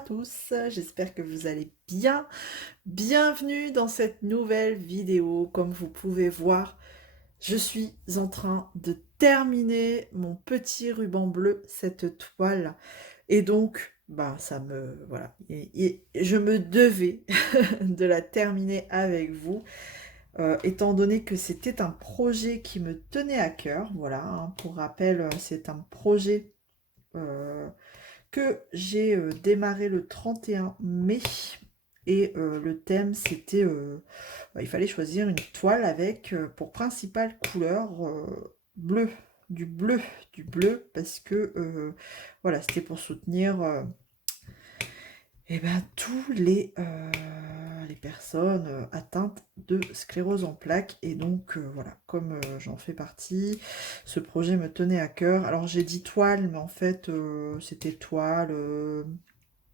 à tous, j'espère que vous allez bien. Bienvenue dans cette nouvelle vidéo. Comme vous pouvez voir, je suis en train de terminer mon petit ruban bleu, cette toile. Et donc, bah, ça me... Voilà. Et je me devais de la terminer avec vous, étant donné que c'était un projet qui me tenait à cœur. Voilà, hein. Pour rappel, c'est un projet... que j'ai démarré le 31 mai et le thème c'était il fallait choisir une toile avec pour principale couleur bleu, du bleu, du bleu parce que voilà, c'était pour soutenir et ben, tous les personnes atteintes de sclérose en plaques. Et donc, voilà, comme j'en fais partie, ce projet me tenait à cœur. Alors, j'ai dit toile, mais en fait, c'était toile,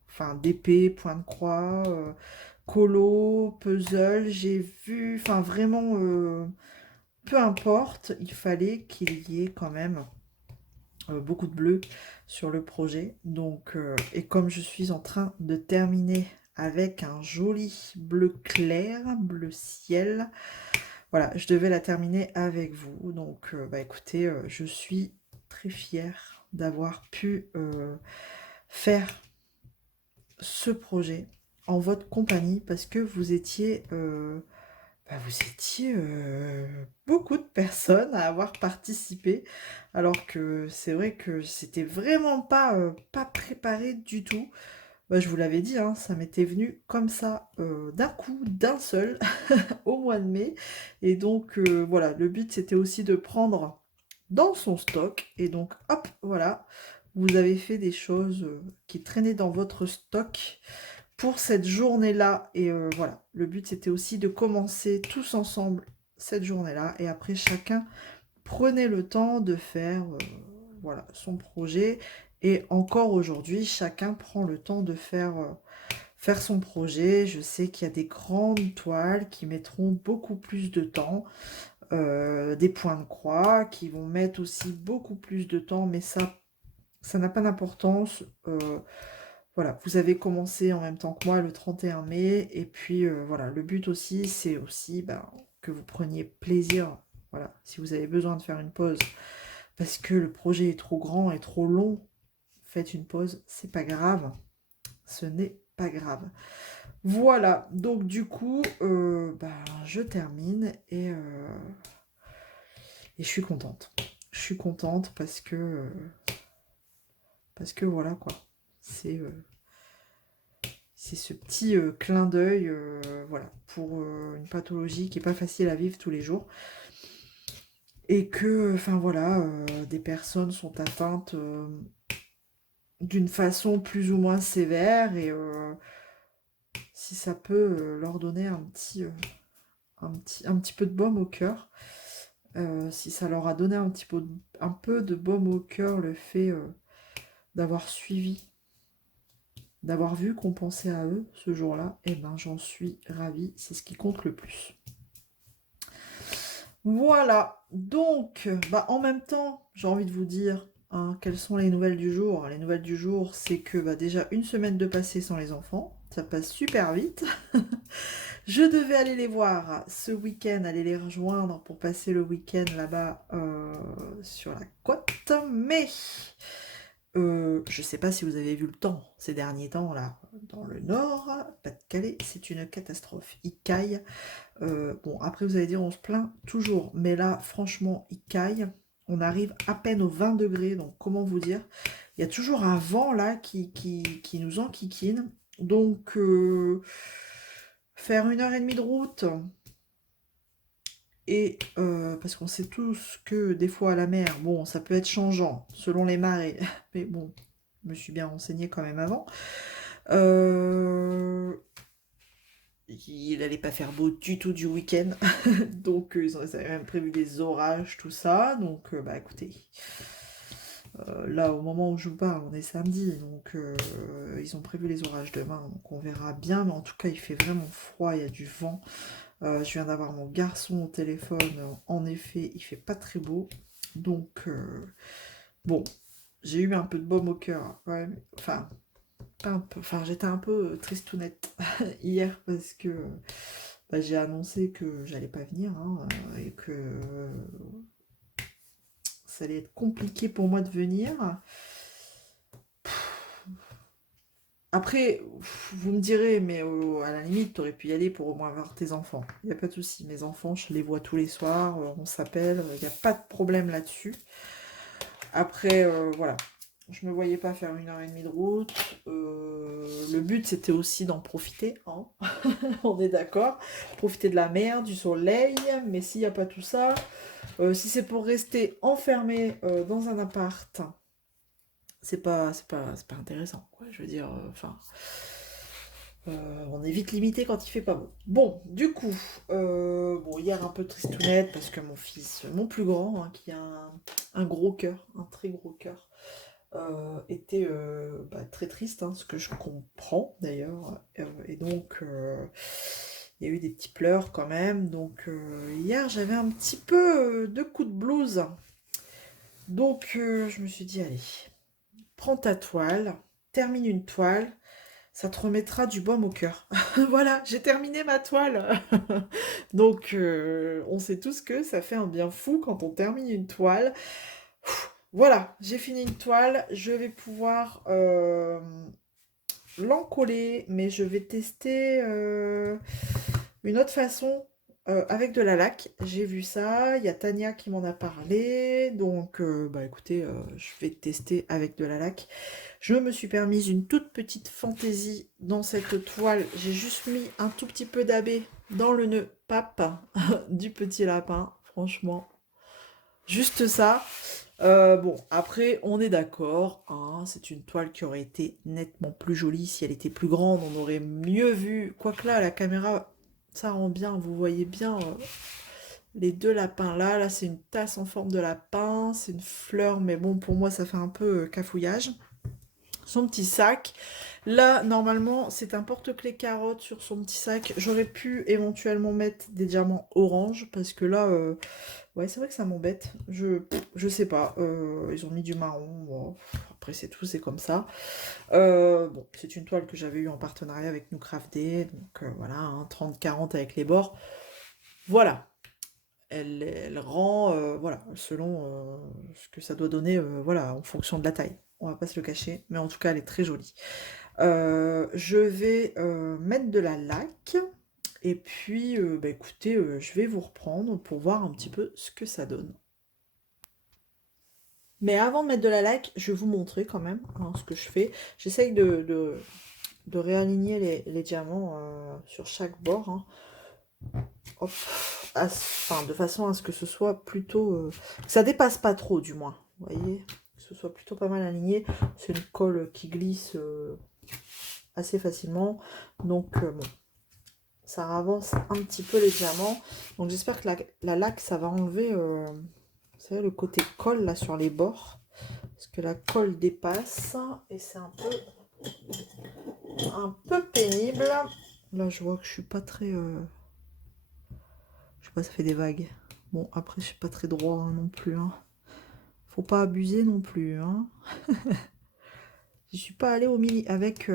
enfin, d'épée, point de croix, colo, puzzle. J'ai vu, enfin, vraiment, peu importe, il fallait qu'il y ait quand même beaucoup de bleu sur le projet. Donc, et comme je suis en train de terminer avec un joli bleu clair, bleu ciel, voilà, je devais la terminer avec vous. Donc, bah écoutez, je suis très fière d'avoir pu faire ce projet en votre compagnie parce que vous étiez beaucoup de personnes à avoir participé, alors que c'est vrai que c'était vraiment pas préparé du tout. Bah, je vous l'avais dit, hein, ça m'était venu comme ça, d'un coup, d'un seul, au mois de mai. Et donc, voilà, le but, c'était aussi de prendre dans son stock. Et donc, hop, voilà, vous avez fait des choses qui traînaient dans votre stock pour cette journée-là. Et voilà, le but c'était aussi de commencer tous ensemble cette journée-là. Et après, chacun prenait le temps de faire voilà, son projet. Et encore aujourd'hui, chacun prend le temps de faire son projet. Je sais qu'il y a des grandes toiles qui mettront beaucoup plus de temps. Des points de croix qui vont mettre aussi beaucoup plus de temps. Mais ça n'a pas d'importance. Voilà, vous avez commencé en même temps que moi le 31 mai. Et puis voilà, le but aussi, c'est aussi ben, que vous preniez plaisir. Voilà, si vous avez besoin de faire une pause parce que le projet est trop grand et trop long, faites une pause, c'est pas grave. Ce n'est pas grave. Voilà, donc du coup, ben, je termine et je suis contente. Je suis contente parce que voilà quoi. C'est c'est ce petit clin d'œil voilà, pour une pathologie qui n'est pas facile à vivre tous les jours. Et que, enfin voilà, des personnes sont atteintes d'une façon plus ou moins sévère. Et si ça peut leur donner un petit peu de baume au cœur, si ça leur a donné un peu de baume au cœur, le fait d'avoir suivi, d'avoir vu qu'on pensait à eux ce jour-là, et ben j'en suis ravie, c'est ce qui compte le plus. Voilà, donc bah, en même temps, j'ai envie de vous dire hein, quelles sont les nouvelles du jour. Les nouvelles du jour, c'est que bah, déjà une semaine de passé sans les enfants, ça passe super vite. Je devais aller les voir ce week-end, aller les rejoindre pour passer le week-end là-bas sur la côte, mais je sais pas si vous avez vu le temps ces derniers temps là, dans le nord, Pas-de-Calais, c'est une catastrophe. Il caille. Bon, après vous allez dire on se plaint toujours, mais là franchement il caille. On arrive à peine aux 20 degrés, donc comment vous dire? Il y a toujours un vent là qui nous enquiquine. Donc faire 1 heure et demie de route et parce qu'on sait tous que des fois à la mer, bon, ça peut être changeant selon les marées, mais bon, je me suis bien renseignée quand même avant. Euh, il allait pas faire beau du tout du week-end, donc ils avaient même prévu des orages, tout ça. Donc bah écoutez, là au moment où je vous parle, on est samedi, donc ils ont prévu les orages demain, donc on verra bien. Mais en tout cas, il fait vraiment froid, il y a du vent. Je viens d'avoir mon garçon au téléphone. En effet, il fait pas très beau. Donc, bon, j'ai eu un peu de baume au cœur. Ouais, enfin, pas un peu, enfin j'étais un peu tristounette hier parce que bah, j'ai annoncé que j'allais pas venir hein, et que ça allait être compliqué pour moi de venir. Après, vous me direz, mais à la limite, t'aurais pu y aller pour au moins voir tes enfants. Il n'y a pas de souci. Mes enfants, je les vois tous les soirs, on s'appelle, il n'y a pas de problème là-dessus. Après, voilà. Je me voyais pas faire 1 h 30 de route. Le but, c'était aussi d'en profiter, hein. On est d'accord. Profiter de la mer, du soleil. Mais s'il n'y a pas tout ça, si c'est pour rester enfermé dans un appart, c'est pas intéressant, quoi. Je veux dire, enfin, on est vite limité quand il fait pas beau. Bon, du coup, bon, hier un peu tristounette parce que mon fils, mon plus grand, hein, qui a un gros cœur, un très gros cœur, était bah, très triste, hein, ce que je comprends d'ailleurs. Et donc, il y a eu des petits pleurs quand même. Donc, hier, j'avais un petit peu de coups de blues. Donc, je me suis dit, allez, prends ta toile, termine une toile, ça te remettra du baume au cœur. Voilà, j'ai terminé ma toile. Donc, on sait tous que ça fait un bien fou quand on termine une toile. Voilà, j'ai fini une toile, je vais pouvoir l'encoller, mais je vais tester une autre façon avec de la laque. J'ai vu ça, il y a Tania qui m'en a parlé, donc bah écoutez, je vais tester avec de la laque. Je me suis permise une toute petite fantaisie dans cette toile. J'ai juste mis un tout petit peu d'abbé dans le nœud pape du petit lapin, franchement. Juste ça. Bon, après, on est d'accord, hein, c'est une toile qui aurait été nettement plus jolie. Si elle était plus grande, on aurait mieux vu. Quoique là, la caméra, ça rend bien, vous voyez bien les deux lapins là. Là, c'est une tasse en forme de lapin, c'est une fleur, mais bon, pour moi, ça fait un peu cafouillage. Son petit sac. Là, normalement, c'est un porte-clés carotte sur son petit sac. J'aurais pu éventuellement mettre des diamants orange, parce que là... ouais, c'est vrai que ça m'embête. Je sais pas. Ils ont mis du marron. Bon, après, c'est tout, c'est comme ça. Bon, c'est une toile que j'avais eue en partenariat avec Nous Crafter. Donc voilà, hein, 30-40 avec les bords. Voilà. Elle rend, voilà, selon ce que ça doit donner, voilà, en fonction de la taille. On va pas se le cacher, mais en tout cas, elle est très jolie. Je vais mettre de la laque. Et puis, bah, écoutez, je vais vous reprendre pour voir un petit peu ce que ça donne. Mais avant de mettre de la laque, je vais vous montrer quand même hein, ce que je fais. J'essaye de réaligner les diamants sur chaque bord. Hein. Hop, enfin, de façon à ce que ce soit plutôt... que ça dépasse pas trop du moins. Vous voyez, que ce soit plutôt pas mal aligné. C'est une colle qui glisse assez facilement. Donc, bon, ça avance un petit peu les diamants. Donc j'espère que la laque, ça va enlever vous savez, le côté colle là sur les bords. Parce que la colle dépasse. Et c'est un peu pénible. Là, je vois que je suis pas très... je sais pas, ça fait des vagues. Bon, après, je suis pas très droit hein, non plus. Hein. Faut pas abuser non plus. Hein. Je suis pas allée au milieu avec...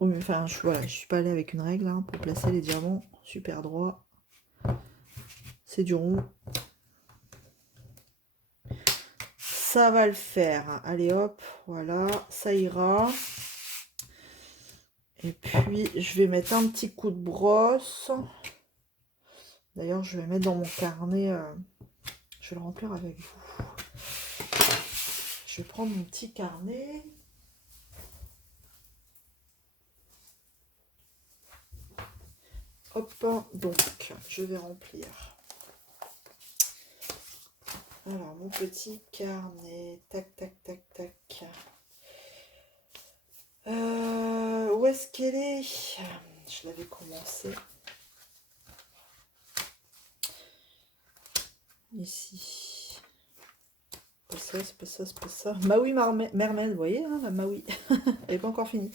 enfin, voilà, je suis pas allée avec une règle hein, pour placer les diamants super droits. C'est du rond. Ça va le faire. Allez hop, voilà, ça ira. Et puis, je vais mettre un petit coup de brosse. D'ailleurs, je vais mettre dans mon carnet. Je vais le remplir avec vous. Je vais prendre mon petit carnet. Hop, donc, je vais remplir. Alors, mon petit carnet. Tac, tac, tac, tac. Où est-ce qu'elle est? Je l'avais commencé. Ici. C'est pas ça, c'est pas ça, c'est pas ça. Maui Mermaid, vous voyez, hein, la Maui. Elle n'est pas encore finie.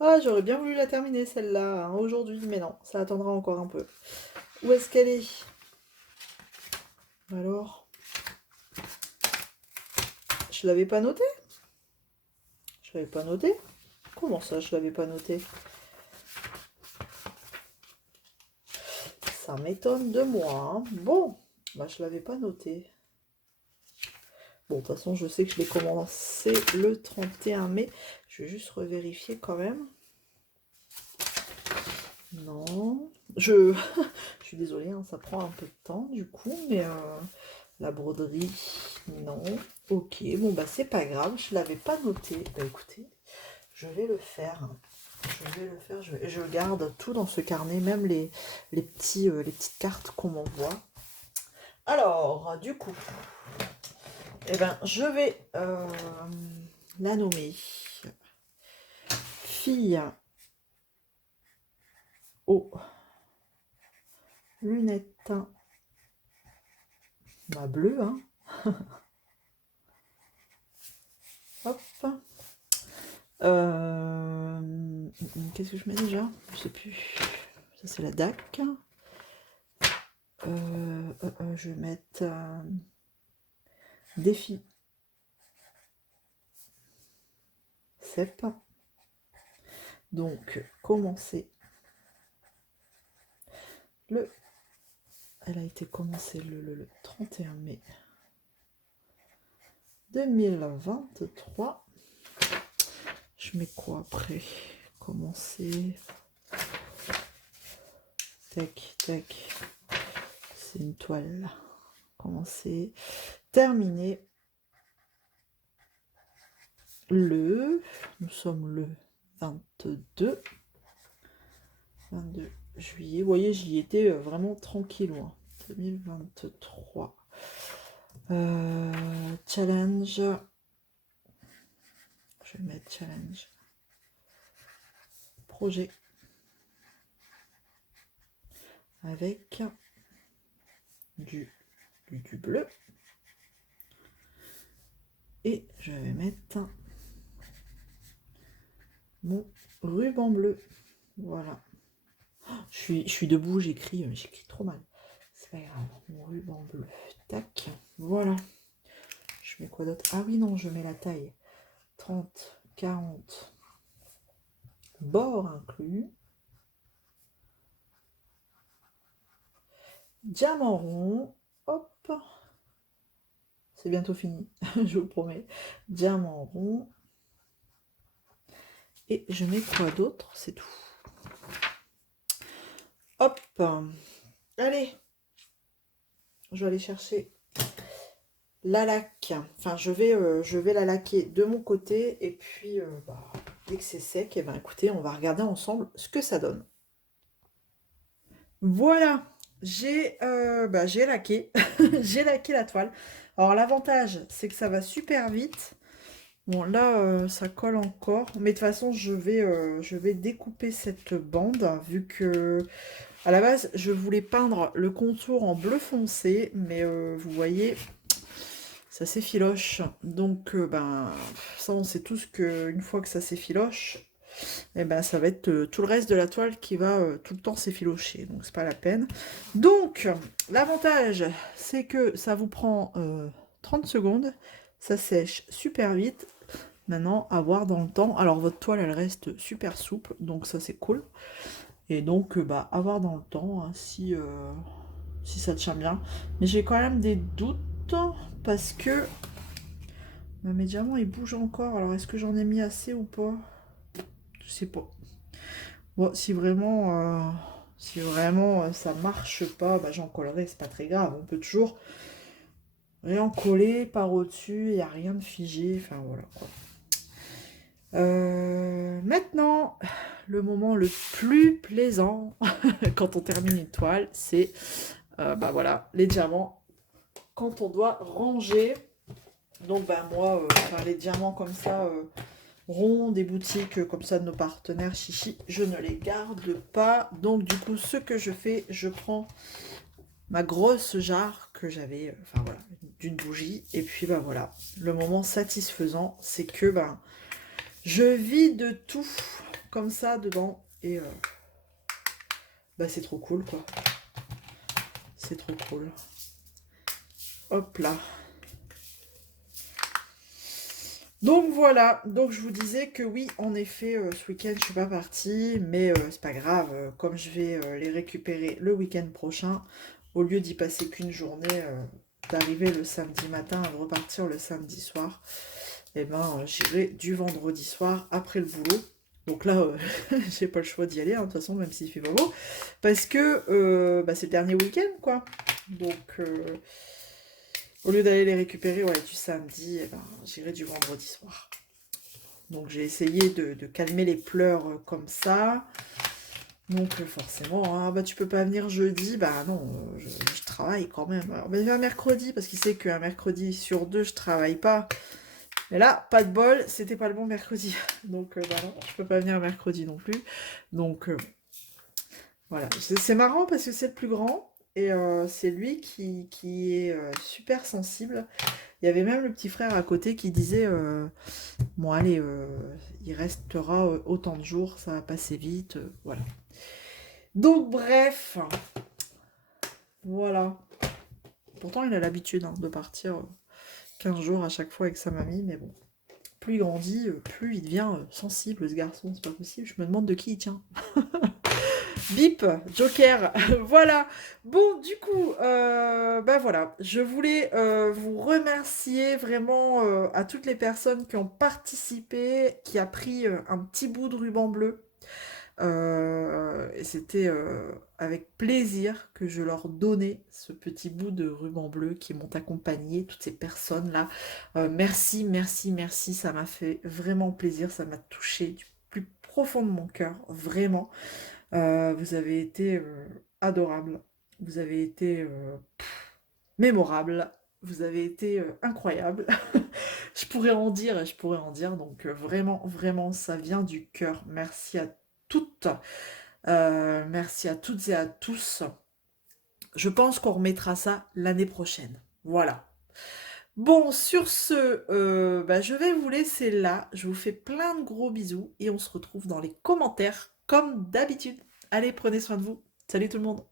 Ah, j'aurais bien voulu la terminer celle-là hein, aujourd'hui, mais non, ça attendra encore un peu. Où est-ce qu'elle est? Alors, je l'avais pas notée? Je l'avais pas noté. Comment ça, je l'avais pas noté? Ça m'étonne de moi, hein. Bon, bah, je l'avais pas noté. Bon, de toute façon, je sais que je l'ai commencé le 31 mai. Je vais juste revérifier quand même. Non. Je suis désolée, hein, ça prend un peu de temps du coup, mais la broderie, non. Ok, bon bah c'est pas grave, je l'avais pas noté. Bah écoutez, je vais le faire. Je vais le faire, je garde tout dans ce carnet, même les petites cartes qu'on m'envoie. Alors, du coup, eh ben, je vais la nommer fille aux lunettes bleues, hein. Hop. Qu'est-ce que je mets déjà? Je sais plus. Ça c'est la DAC. Je vais mettre défi CEP. Donc commencer elle a été commencée le 31 mai 2023. Je mets quoi après? Commencer. Tac, tac. C'est une toile. Commencer. Terminer. Nous sommes le 22 juillet. Vous voyez, j'y étais vraiment tranquille. 2023. Challenge. Je vais mettre challenge. Projet. Avec du bleu. Et je vais mettre mon ruban bleu. Voilà. Je suis debout, j'écris trop mal. C'est pas grave. Mon ruban bleu. Tac. Voilà. Je mets quoi d'autre? Ah oui, non, je mets la taille. 30, 40. Bord inclus. Diamant rond. Hop. C'est bientôt fini, je vous promets. Diamant rond. Et je mets quoi d'autre? C'est tout. Hop. Allez. Je vais aller chercher la laque. Enfin, je vais la laquer de mon côté. Et puis, dès que c'est sec, et ben, écoutez, on va regarder ensemble ce que ça donne. Voilà. J'ai laqué. J'ai laqué la toile. Alors, l'avantage, c'est que ça va super vite. Bon, là, ça colle encore. Mais de toute façon, je vais découper cette bande, vu que, à la base, je voulais peindre le contour en bleu foncé. Mais vous voyez, ça s'effiloche. Donc, ça, on sait tous qu'une fois que ça s'effiloche, et ben, ça va être tout le reste de la toile qui va tout le temps s'effilocher. Donc, c'est pas la peine. Donc, l'avantage, c'est que ça vous prend 30 secondes. Ça sèche super vite. Maintenant, à voir dans le temps. Alors, votre toile, elle reste super souple, donc ça, c'est cool. Et donc, à voir dans le temps, hein, si ça tient bien. Mais j'ai quand même des doutes, parce que mes diamants, ils bougent encore. Alors, est-ce que j'en ai mis assez ou pas? Je sais pas. Bon, si vraiment ça marche pas, j'en collerai, c'est pas très grave. On peut toujours rien coller par au-dessus, il n'y a rien de figé. Enfin, voilà, quoi. Maintenant, le moment le plus plaisant quand on termine une toile, c'est voilà, les diamants. Quand on doit ranger, donc moi, les diamants comme ça, ronds, des boutiques comme ça de nos partenaires chichi, je ne les garde pas. Donc du coup, ce que je fais, je prends ma grosse jarre que j'avais, d'une bougie, et puis voilà, le moment satisfaisant, c'est que je vide tout comme ça dedans et c'est trop cool, quoi. C'est trop cool. Hop là. Donc voilà, donc je vous disais que oui, en effet, ce week-end, je suis pas partie, mais c'est pas grave, comme je vais les récupérer le week-end prochain, au lieu d'y passer qu'une journée, d'arriver le samedi matin et de repartir le samedi soir, eh ben, j'irai du vendredi soir après le boulot. Donc là, j'ai pas le choix d'y aller, hein, de toute façon, même s'il fait pas beau, parce que bah, c'est le dernier week-end, quoi. Donc, au lieu d'aller les récupérer ouais, du samedi, eh ben, j'irai du vendredi soir. Donc j'ai essayé de calmer les pleurs comme ça. Donc forcément, ah, bah tu peux pas venir jeudi, bah non, je travaille quand même. Alors, bah, un mercredi, parce qu'il sait qu'un mercredi sur deux, je travaille pas. Mais là, pas de bol, c'était pas le bon mercredi. Donc bah non, je peux pas venir mercredi non plus. Donc voilà, c'est marrant parce que c'est le plus grand. Et c'est lui qui est super sensible. Il y avait même le petit frère à côté qui disait bon allez, il restera autant de jours, ça va passer vite, voilà. Donc bref, voilà. Pourtant il a l'habitude hein, de partir 15 jours à chaque fois avec sa mamie, mais bon. Plus il grandit, plus il devient sensible ce garçon, c'est pas possible. Je me demande de qui il tient. Bip, Joker, voilà. Bon, du coup, bah voilà, je voulais vous remercier vraiment à toutes les personnes qui ont participé, qui a pris un petit bout de ruban bleu. Et c'était avec plaisir que je leur donnais ce petit bout de ruban bleu qui m'ont accompagné, toutes ces personnes-là. Merci, merci, merci, ça m'a fait vraiment plaisir, ça m'a touché du plus profond de mon cœur, vraiment. Vous avez été adorables, vous avez été mémorables, vous avez été incroyables. Je pourrais en dire et je pourrais en dire, donc vraiment, vraiment, ça vient du cœur. Merci à toutes, merci à toutes et à tous. Je pense qu'on remettra ça l'année prochaine. Voilà. Bon, sur ce, bah, je vais vous laisser là. Je vous fais plein de gros bisous et on se retrouve dans les commentaires comme d'habitude. Allez, prenez soin de vous. Salut tout le monde.